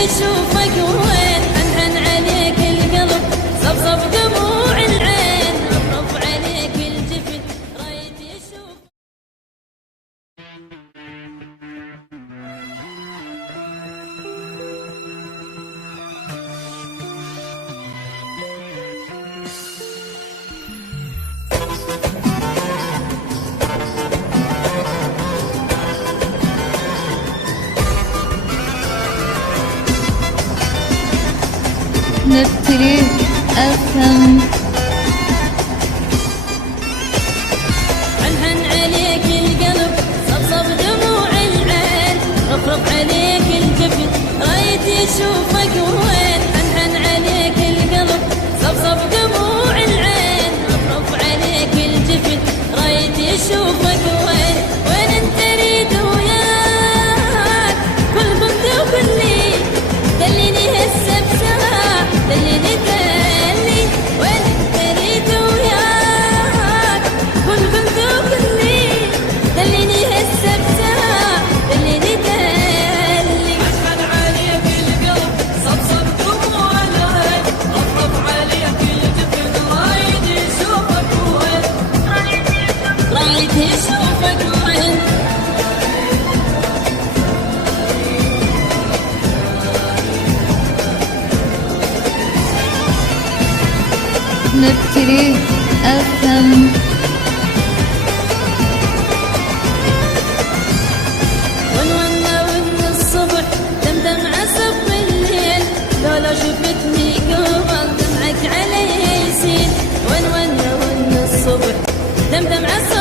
يشوفك وين، هنهن عليك القلب صفصف دموع العين، رفرف عليك الجفن رايد يشوف. نبتلي أفهم هنهن عليك القلب صفصف دموع العين، رفرف عليك الجفن رايد يشوفك وين، هنهن عليك القلب صفصف دموع العين، رفرف عليك الجفن رايد يشوفك وين. وين انت ريد وياك كل بمد وكلي، دليني هسه بساعة دليني دلي. وين انت ريد وياك كل بمد وكلي، دليني هسه بساعة دليني دلي. هنهن عليك القلب صفصف دموع العين، رفرف عليك الجفن رايد يشوفك وين، رايد يشوفك وين. نبتلي أفهم ون الصبح دمدم عصب الليل، لولا شفتني قبل دمعك علي يسيل. ون الصبح دمدم عصب